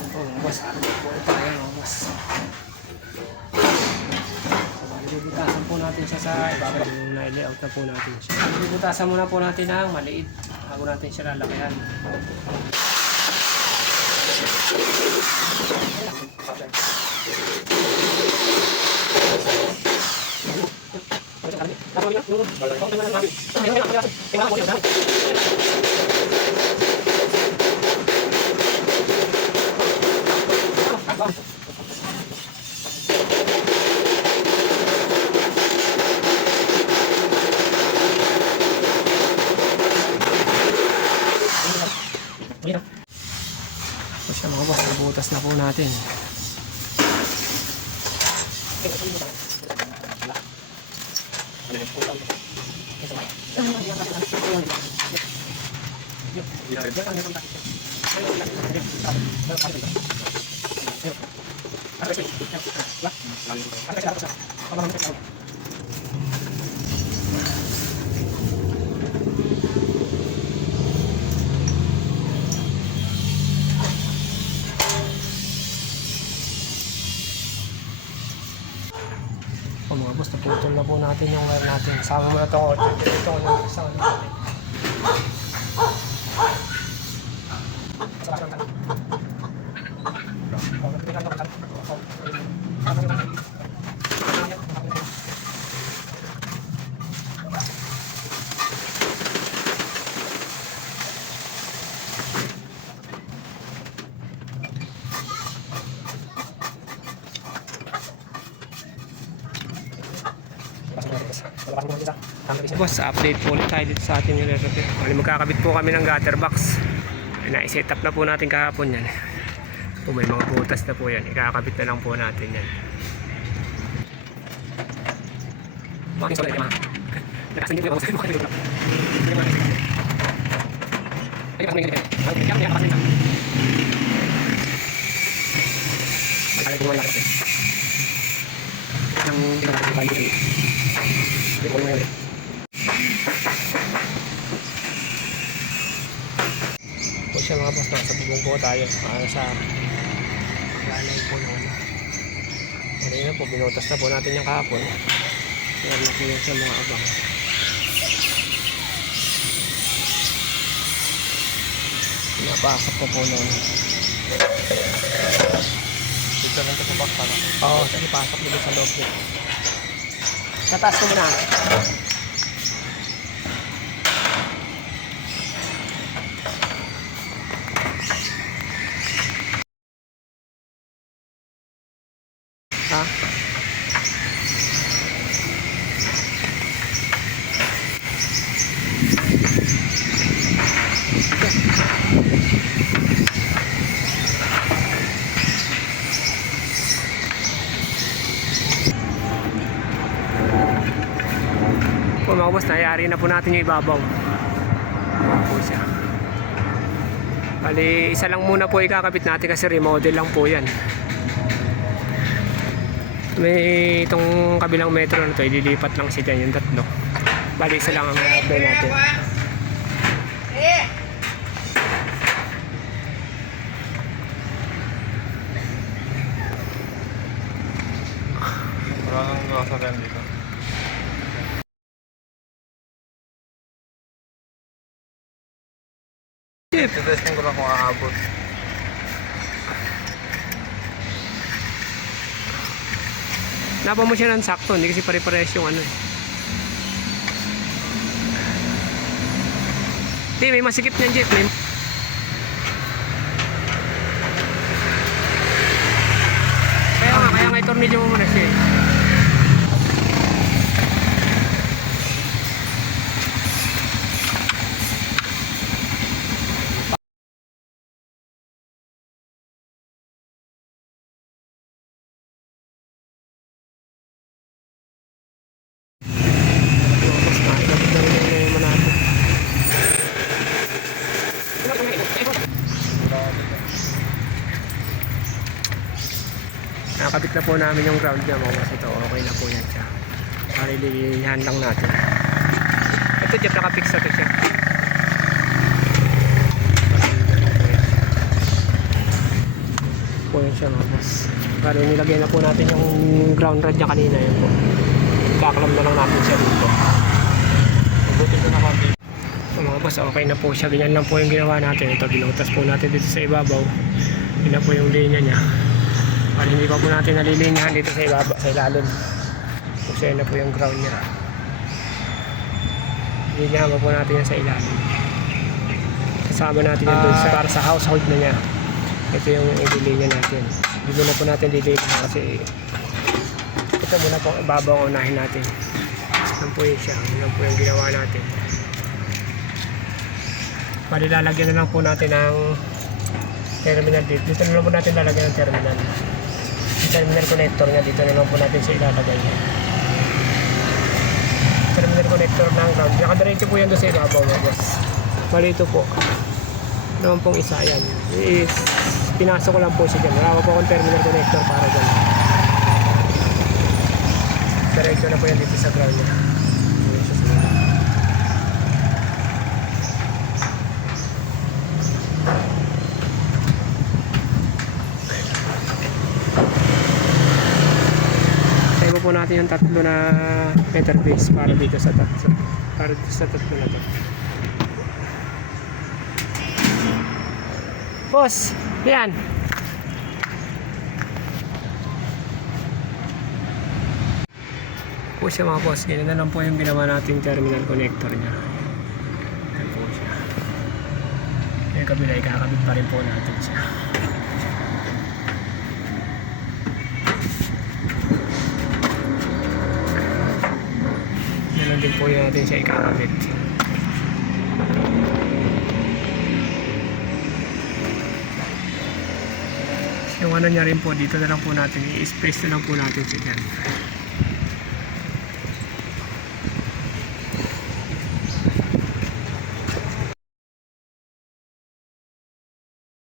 Oh, boss, update po tayo, boss. Bubutasan po natin siya sa ibabaw. Na-layout na po natin siya. Bubutasan muna po natin ang maliit bago natin siya lalakihan. So siya mga boss, nabutas na po natin. Mga boss, naputol na po natin yung wire natin. Sama mo na itong order. Ito lang sa ano natin. Boss, update po ulit tayo dito sa atin yung retrofit. Magkakabit po kami ng gutter box. Na-set up na po natin kahapon yan. Kung may mga butas na po yan, ikakabit na lang po natin yan. Po siya mga boss, nasa bubong po tayo sa lalay po noon. Kanina po, binutas na po natin yung kahapon. Meron na po yan sa mga abang. Pinapasok po po noon. Dito lang ito sa box, ano? Oo, pinapasok dito sa loob dito. Sa taas ko muna. Ha? Po mga boss, nayari na po natin yung ibabaw. Po siya. Bali, isa lang muna po ikakabit natin kasi remodel lang po yan. May itong kabilang metro na ito, ililipat lang siya dyan yung tatlo. Bali, isa lang ang apply natin. Wala nang nakasaryan dito. Testing ko lang kung aabot. Napa mo siya ng sakto, hindi kasi pare-pares yung ano eh. Hindi, may masikip niyan, Jeff. Kaya nga itornilyo mo muna siya eh. Nakakabit na po namin yung ground niya mga boss. Ito okay na po yan siya. Parilihan lang natin. Ito Jeff, nakapix na ito siya. po yun siya mga boss. Pero nilagay na po natin yung ground rod niya kanina yun po. Kaklam na lang natin siya dito. Mabuti ko na konti. So mga boss, okay na po siya. Ganyan lang po yung ginawa natin. Ito, binutas po natin dito sa ibabaw. Yun na po yung linya niya. Para hindi pa po natin nalilinyahan dito sa ibabaw, sa ilalim. Kasi yun na po yung ground niya. Lilinyahan pa po natin yan sa ilalim. Kasama natin yan doon para sa household na niya. Ito yung ililinya natin. Hindi muna po natin lilinya kasi ito muna po ibabaw ang unahin natin. Yan po yun siya. Yan po yung ginawa natin. Palilalagyan na lang po natin ng terminal dito. Dito na lang po natin lalagyan ng terminal. Yung terminal connector niya dito na lang po natin sa ilalagay niya. Terminal connector ng ground. Nakadiretso po yan doon sa ibabaw mga boss. Bali ito po. Naman pong isa yan. Pinasok ko lang po siya dyan. Wala po akong terminal connector para dyan. Diretso na po yan dito sa ground niya. Ayan siya sa mga. Tayo po natin yung tatlo na meter base para dito sa tatlo. Para dito sa tatlo na to. Boss, yan. Po siya mga boss, ganyan na lang po yung ginawa nating terminal connector niya. Yan po siya. Yung kabila, ikakabit pa rin po natin siya. Yan lang din po yung natin siya ikakabit. Yung ano niya rin po, dito na lang po natin, i-space na lang po natin siya dyan.